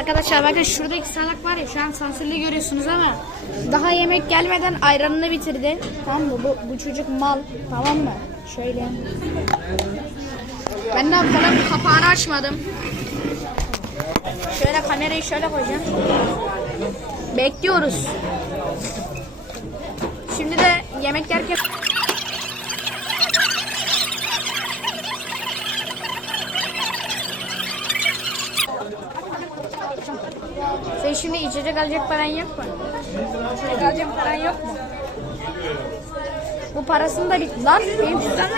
Arkadaşlar bakın şuradaki salak var ya şu an sansürlü görüyorsunuz ama daha yemek gelmeden ayranını bitirdi. Tamam mı? Bu, bu çocuk mal. Tamam mı? Şöyle. Ben daha falan kapağını açmadım. Şöyle kamerayı şöyle koyacağım. Bekliyoruz. Şimdi de yemek yerken Sen şimdi içecek alacak paran yok mu? İçecek alacak paran yok mu? Bu parasını da bitti. Lan benim cüzdan.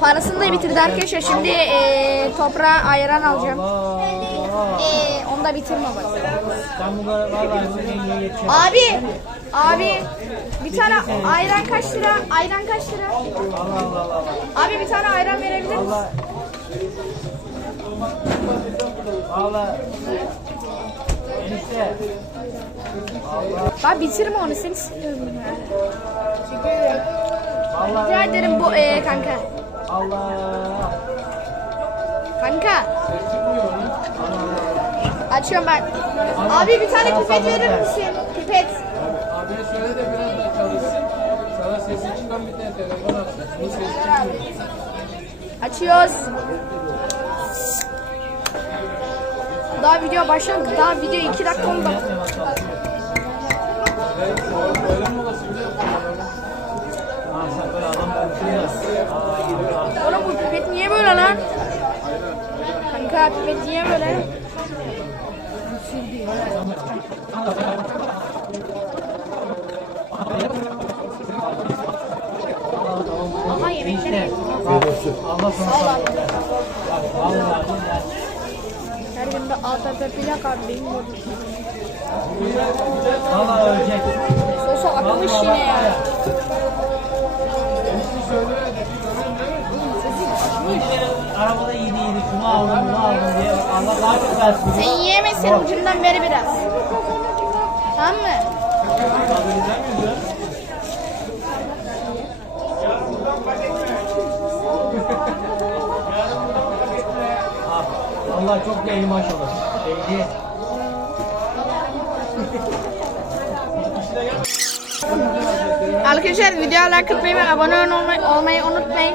Parasını da bitirdi arkadaşlar. Şimdi eee toprağa ayran alacağım. Eee onu da bitirme bak. Ben. Abi, abi bir tane ayran kaç lira? Ayran kaç lira? Abi bir tane ayran verebilir misin? Valla. Abi bitirme onu seni sıkıyorum ya. Allah. Rica ederim bu eee kanka. Allah. Kanka. Açıyorum ben. Abi bir tane pipet verir misin? Pipet. Abi söyle de biraz daha çalışsın. Sana sesi çıkan bir tane telefon alsın. Bu sesi çıkmıyor. Açıyoruz. Daha video başlamadı. Daha video 2 dakika 10 dakika. Oğlum bu pipet niye böyle lan? Kanka pipet niye böyle? Aha yemekleri. Allah sana sağlık. Vallahi billahi. Her ATP plak abi benim. Vallahi ölecek. Sosu akmış yine ya. Arabada yedi yedi şunu aldım bunu aldım diye Allah daha çok versin. Sen yiyemezsin ucundan beri biraz. Tamam mı? Ah, Allah çok iyi maşallah. Arkadaşlar videoya like atmayı ve abone olmayı, olmayı unutmayın.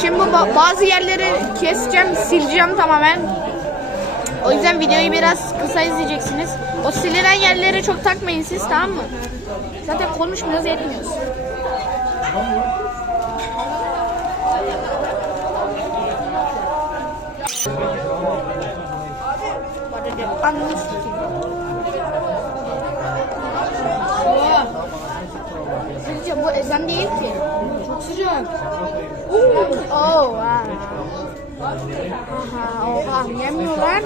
Şimdi bu ba- bazı yerleri keseceğim, sileceğim tamamen. O yüzden videoyu biraz kısa izleyeceksiniz. O sililen yerleri çok takmayın siz tamam mı? Zaten konuşmuyoruz, etmiyoruz. Anladın Sizce bu ezan değil ki. Çok sıcak. Oh, wow. Aha, oha, yemiyorlar.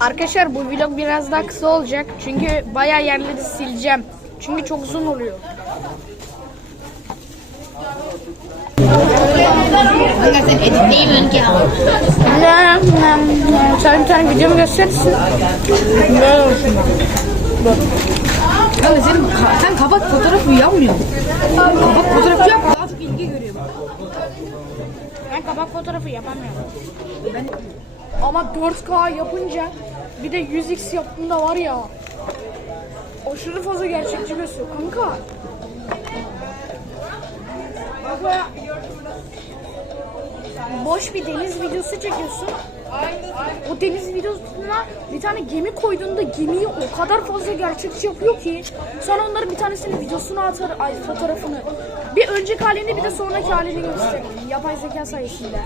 Arkadaşlar bu vlog biraz daha kısa olacak. Çünkü bayağı yerleri sileceğim. Çünkü çok uzun oluyor. Sen. Sen bir videomu gösterirsin. Kanka senin, sen kapak fotoğrafı yapmıyorsun. Kapak fotoğrafı yap daha çok ilgi görüyor. Ben kapak fotoğrafı yapamıyorum. Ama 4K yapınca bir de 100x yaptığında var ya aşırı fazla gerçekçi gösteriyor kanka. Bak boş bir deniz videosu çekiyorsun. O deniz videosuna bir tane gemi koyduğunda gemiyi o kadar fazla gerçekçi yapıyor ki sonra onların bir tanesinin videosunu atar, ay fotoğrafını. Bir önceki halini bir de sonraki halini gösteriyor. Yapay zeka sayesinde.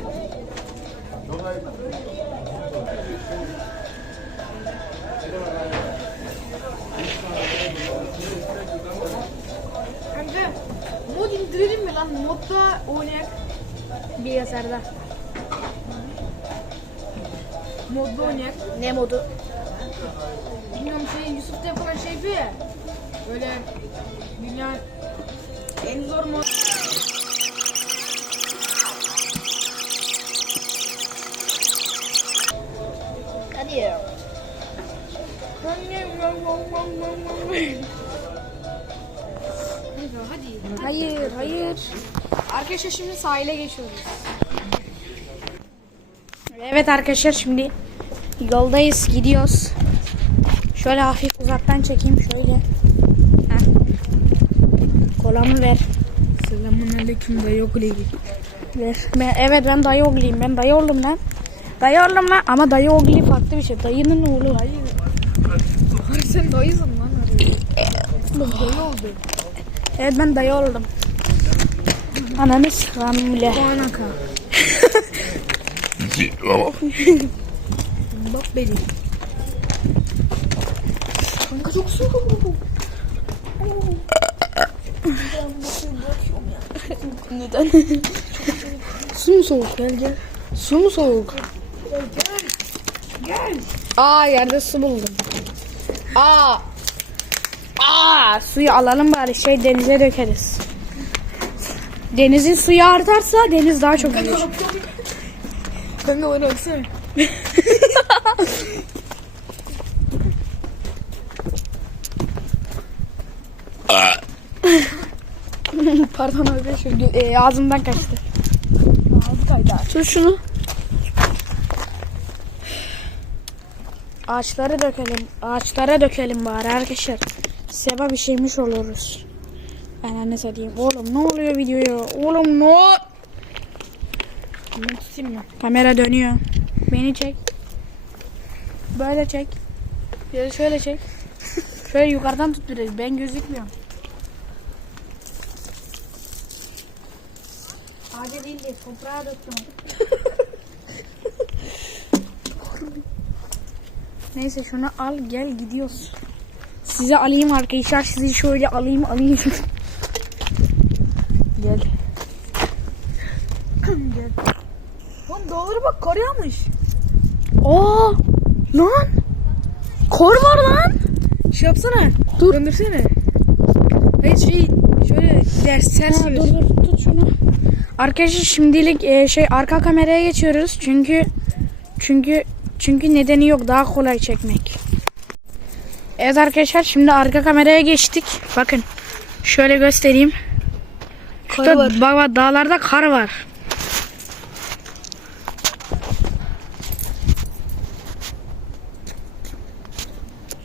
Tutta Uniac Bellas Artes. Modda Uniac. Ne modu? Bilmiyorum şey Yusuf'ta yapılan şey bu. Böyle dünyanın en zor mod. Hadi ya. Hadi. Hayır, hayır. Arkadaşlar şimdi sahile geçiyoruz. Evet arkadaşlar şimdi yoldayız gidiyoruz. Şöyle hafif uzaktan çekeyim şöyle. Heh. Kolamı ver. Selamun aleyküm dayı okula Ver. Ben, evet ben dayı oğluyum. Ben dayı oğlum lan. Dayı oğlum lan ama dayı oğlu farklı bir şey. Dayının oğlu. Sen dayısın lan Dayı oldu. Evet ben dayı oldum. Ananı sıkan bile. Anaka. Bak beni. Kanka çok soğuk. Neden? Su mu soğuk? Gel gel. Su mu soğuk? Gel. Aa yerde su buldum. Aa. Aa suyu alalım bari şey denize dökeriz. Denizin suyu artarsa deniz daha çok büyür. Kanka bana baksana. Pardon abi şu e, ağzımdan kaçtı. Ağzı kaydı. Tut şunu. Ağaçları dökelim. Ağaçlara dökelim bari arkadaşlar. Seba bir şeymiş oluruz. Ben ne satayım. Oğlum ne oluyor videoya? Oğlum ne? mı? Kamera dönüyor. Beni çek. Böyle çek. Ya da şöyle çek. Şöyle yukarıdan tut biraz. Ben gözükmüyorum. Ağaca değil de toprağa döktüm. Neyse şunu al gel gidiyoruz. Size alayım arkadaşlar. Sizi şöyle alayım alayım. Gel. Oğlum dağlara bak kar yağmış. Aa! Lan! Kor var lan! Şey yapsana. Dur. Döndürsene. Hayır şey şöyle ders ters Ha, dur dur tut şunu. Arkadaşlar şimdilik e, şey arka kameraya geçiyoruz çünkü çünkü çünkü nedeni yok daha kolay çekmek. Evet arkadaşlar şimdi arka kameraya geçtik. Bakın şöyle göstereyim. Şurada var. bak bak dağlarda kar var.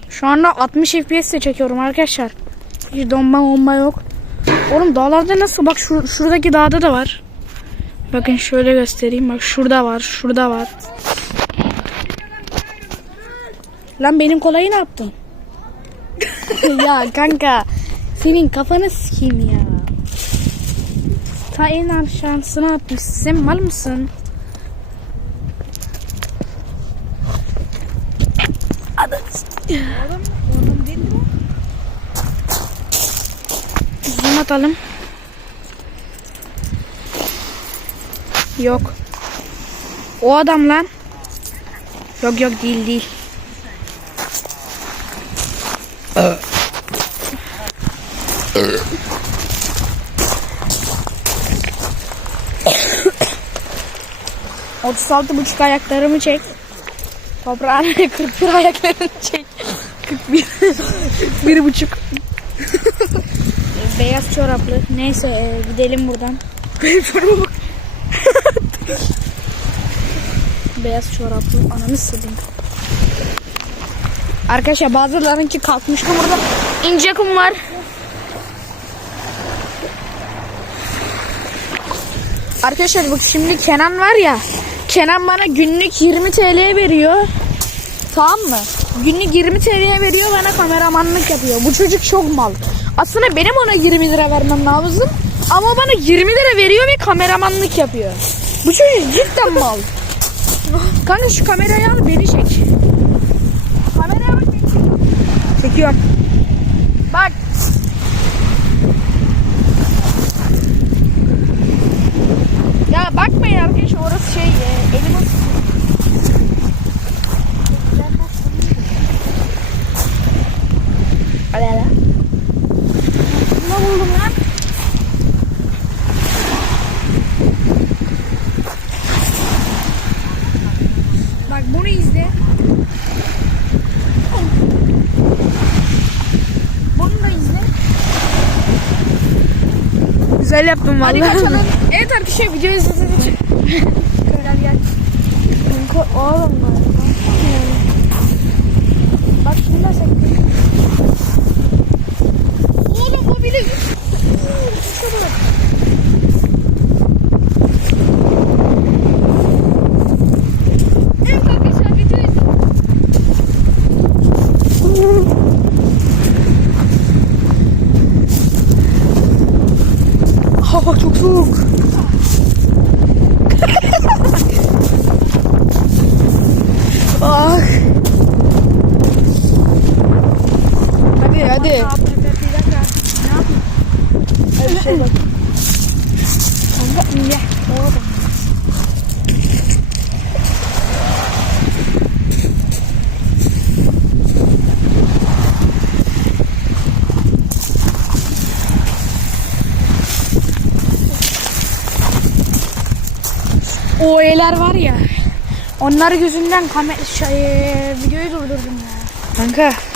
Şu anda 60 FPS ile çekiyorum arkadaşlar. Hiç donma bomba yok. Oğlum dağlarda nasıl? Bak şur şuradaki dağda da var. Bakın şöyle göstereyim. Bak şurada var. Şurada var. Lan benim kolayı ne yaptın? ya kanka. Senin kafanı sikeyim ya. Ta en aşağısına atmışsın. Mal mısın? Adam. Zoom atalım. Yok. O adam lan. Yok yok değil değil. Otuz altı buçuk ayaklarımı çek. Toprağın 41 ayaklarını çek. 41. bir buçuk. Beyaz çoraplı. Neyse e, gidelim buradan. Beyaz çoraplı. Ananı sildim. Arkadaşlar bazılarınki kalkmıştı burada. İnce kum var. Arkadaşlar bak şimdi Kenan var ya. Kenan bana günlük 20 TL veriyor. Tamam mı? Günlük 20 TL veriyor bana kameramanlık yapıyor. Bu çocuk çok mal. Aslında benim ona 20 lira vermem lazım. Ama bana 20 lira veriyor ve kameramanlık yapıyor. Bu çocuk cidden mal. Kanka şu kamerayı al beni çek. Kameraya bak beni çek. Çekiyorum. Bak. Ya bakmayın arkadaşlar orası şey e, elimin Hadi hadi. Ne buldum lan? Bak bunu izle. Bunu da izle. Böyle yaptım Hadi vallahi. kaçalım. Evet arkadaşlar videoyu izlediğiniz için. Gel gel. Oğlum Bak şimdi de. Oğlum bu bile. Evet arkadaşlar videoyu Hava çok soğuk. ah. Hadi hadi. Bir dakika. Ne yapayım? Hadi şey bak. Kanka ne? Oğlum. O eler var ya. Onlar yüzünden kamer şey, videoyu durdurdum ya. Kanka.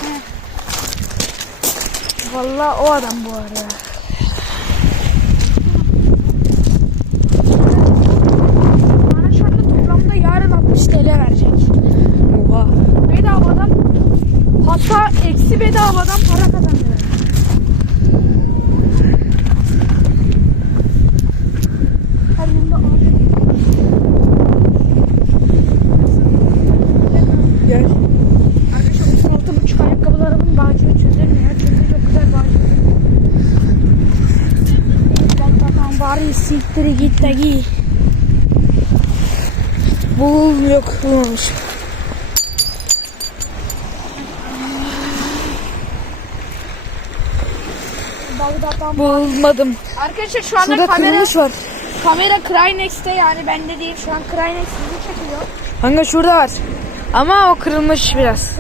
Vallahi o adam bu arada. Bana şu anda toplamda yarın 60 TL verecek. Oha. Bedavadan hatta eksi bedavadan para kazanıyorum. Her yılda abi. Gel. Arkadaşlar altı buçuk ayakkabılarımın bağcığı çözülmüyor. Çünkü çok güzel bağcığı. Bak bakalım bari de giy. Bul yok bulmamış. Bulmadım. Arkadaşlar şu anda Şurada kamera kırılmış var. kamera Crynex'te yani bende değil. Şu an Crynex bizi çekiyor. Kanka şurada var. Ama o kırılmış biraz.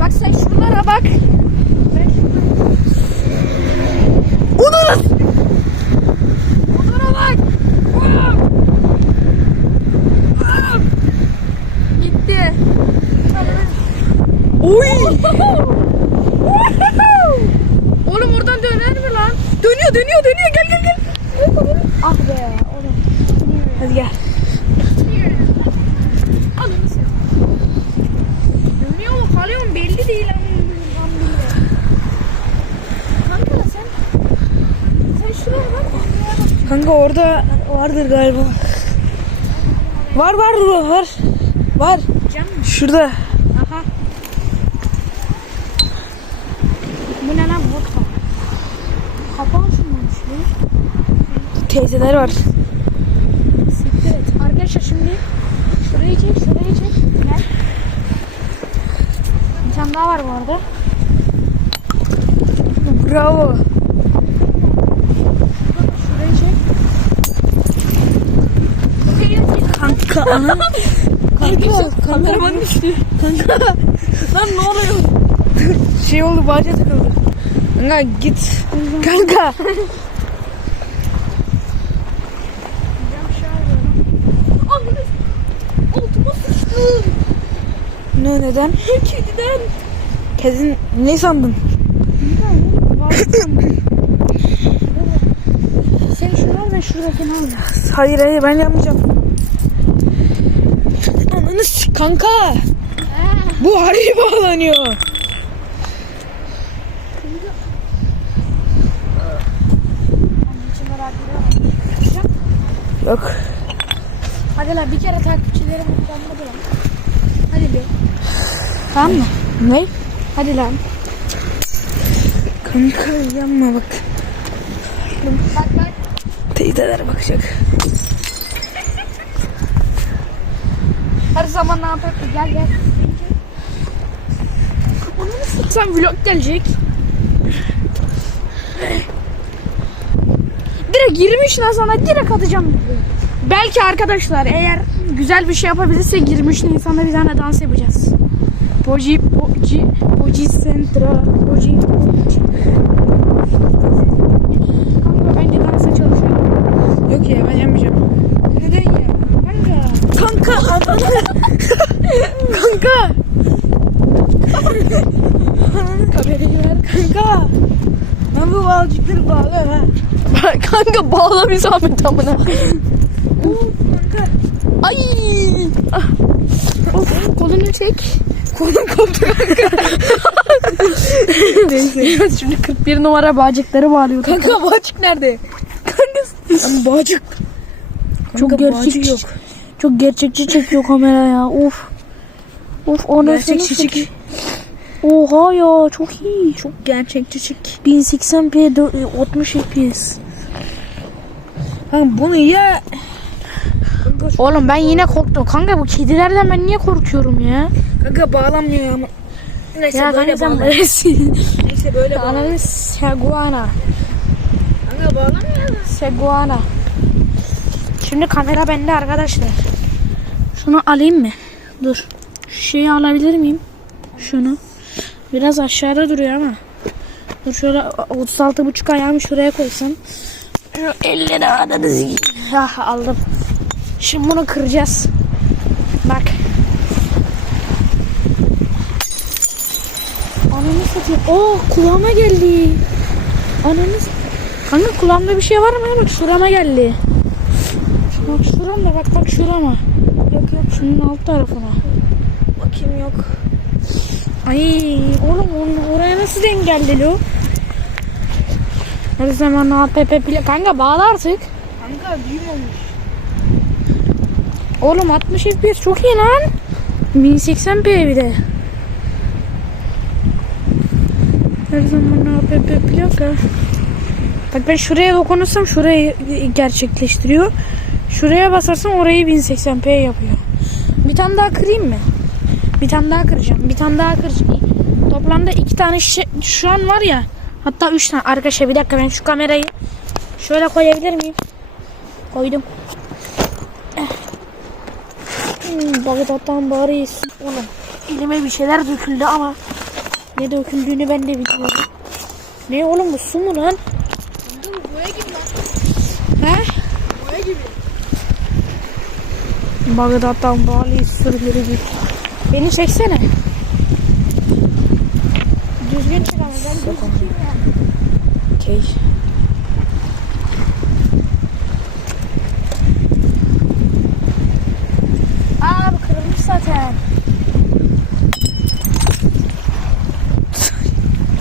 Bak sen şunlara bak. Onu Onlara bak. Gitti. Oy. Oğlum oradan döner mi lan? Dönüyor dönüyor dönüyor gel gel gel. Ah be oğlum. Hadi gel. Alın sen. Dönüyor mu kalıyor mu belli değil. Kanka sen sen şuraya bak. Kanka orada vardır galiba. Var var var var. Şurada. Aha. Bu ne lan vodka? Kapağı şunlanmış bu. Teyzeler var. Siktir et. Arkadaşlar şimdi şurayı çek, şurayı çek. Gel. Bir tane daha var bu arada. Bravo. Şurayı çek. Kanka ana. Kanka kameraman düştü. Kanka. Lan ne oluyor? şey oldu bağca takıldı. Kanka git. Kanka. Ne neden? Kediden. Kedin ne sandın? Sen şunlar ve şuradakini al. Hayır hayır ben yapmayacağım. Ananı s- kanka. Bu harbi bağlanıyor. Yok. Hadi lan bir kere takipçilerim mutlanmadı lan. Tamam mı? Ne? Hadi lan. Kanka yanma bak. Bak bak. Teyzeler bakacak. Her zaman ne yapayım? Gel gel. Onu nasıl sen vlog gelecek? Direkt girmiş lan sana direkt atacağım. Belki arkadaşlar eğer güzel bir şey yapabilirse girmiş insana bir tane dans yapacağız. Poji, poji, poji centra, poji. Kanka bence dansa çalışalım. Yok ya ben yapmayacağım. Neden ya? Kanka. Kanka ananı. Kanka. Kamerayı ver kanka. Ben bu bağcıkları bağla ha. kanka bağla bir zahmet amına. kanka. Ay. Ah. Of, kolunu çek. Kolum koptu kanka. Neyse. Şimdi 41 numara bağcıkları bağlıyor. Kanka bağcık nerede? Kanka. Lan bağcık. Çok gerçekçi. Yok. Çok gerçekçi çekiyor kamera ya. Of. Of o Gerçekçi çek. Oha ya çok iyi. Çok gerçekçi çek. 1080p dö- 60 fps. Kanka bunu ya Oğlum ben yine korktum. Kanka bu kedilerden ben niye korkuyorum ya? Kanka bağlanmıyor ya. Neyse Ya böyle kanka sen bağla. böylesin. Neyse böyle bağla. Ananı seguana. Kanka bağlamıyor. Seguana. Şimdi kamera bende arkadaşlar. Şunu alayım mı? Dur. Şu şeyi alabilir miyim? Şunu. Biraz aşağıda duruyor ama. Dur şöyle 36 buçuk ayağımı şuraya koysam. Şu elleri ananı zil. Ah aldım. Şimdi bunu kıracağız. Bak. Ananı satayım. Oo kulağıma geldi. Ananı Kanka kulağımda bir şey var mı? Bak şurama geldi. Bak şuramda bak bak şurama. Yok yok şunun alt tarafına. Bakayım yok. Ay oğlum oraya nasıl denk geldi lo? Her zaman APP bile. Kanka bağla artık. Kanka düğüm olmuş. Oğlum 60 FPS çok iyi lan. 1080p bir de. Her zaman APP plaka. Bak ben şuraya dokunursam şurayı gerçekleştiriyor. Şuraya basarsam orayı 1080p yapıyor. Bir tane daha kırayım mı? Bir tane daha kıracağım. Bir tane daha kıracağım. Toplamda iki tane şişe şu an var ya. Hatta üç tane. Arkadaşlar bir dakika ben şu kamerayı şöyle koyabilir miyim? Koydum. Hmm, Bagdat'tan bari oğlum elime bir şeyler döküldü ama ne döküldüğünü ben de bilmiyorum. Ne oğlum bu su mu lan? Boya gibi lan. He? Boya gibi. Bagdat'tan bari sürüleri gibi. Beni çeksene. Düzgün çek ama ben ya. Okey. Aa bu kırılmış zaten.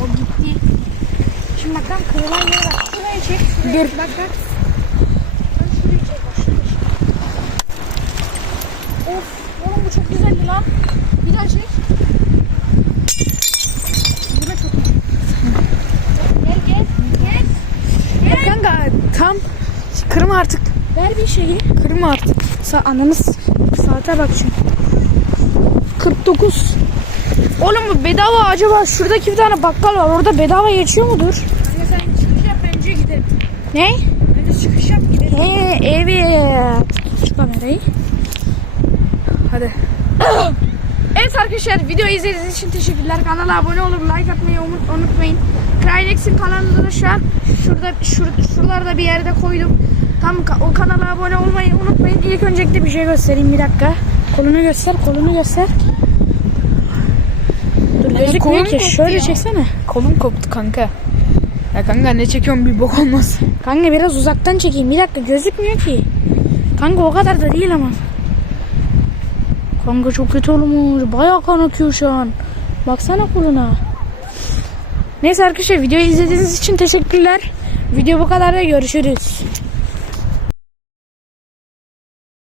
o gitti. Şimdi bak lan kırılan yer var. Şurayı çek. Şurayı. Dur. Bak bak. Sen şurayı çek. Bak şurayı çek. Of. Oğlum bu çok güzeldi lan. Bir daha çek. Bu da çok. Gel gel. Gel. Ya kanka tam kırma artık. Ver bir şeyi. Kırma artık. Sa ananız saate bak şimdi. 49. Oğlum bu bedava acaba şuradaki bir tane bakkal var orada bedava geçiyor mudur? Kanka sen çıkış yap bence gidelim. Ne? Bence çıkış yap gidelim. He evet. Şu kamerayı. Evet arkadaşlar videoyu izlediğiniz için teşekkürler. Kanala abone olup like atmayı unut- unutmayın. Krynex'in kanalını da şu an şurada şur, şuralarda bir yerde koydum. Tam o kanala abone olmayı unutmayın. İlk öncelikle bir şey göstereyim bir dakika. Kolunu göster, kolunu göster. Dur gözükmüyor ki. Şöyle ya. çeksene. Kolum koptu kanka. Ya kanka ne çekiyorum bir bok olmaz. Kanka biraz uzaktan çekeyim. Bir dakika gözükmüyor ki. Kanka o kadar da değil ama. Kanka çok kötü olmuş. Bayağı kan akıyor şu an. Baksana koluna. Neyse arkadaşlar videoyu izlediğiniz için teşekkürler. Video bu kadar da görüşürüz.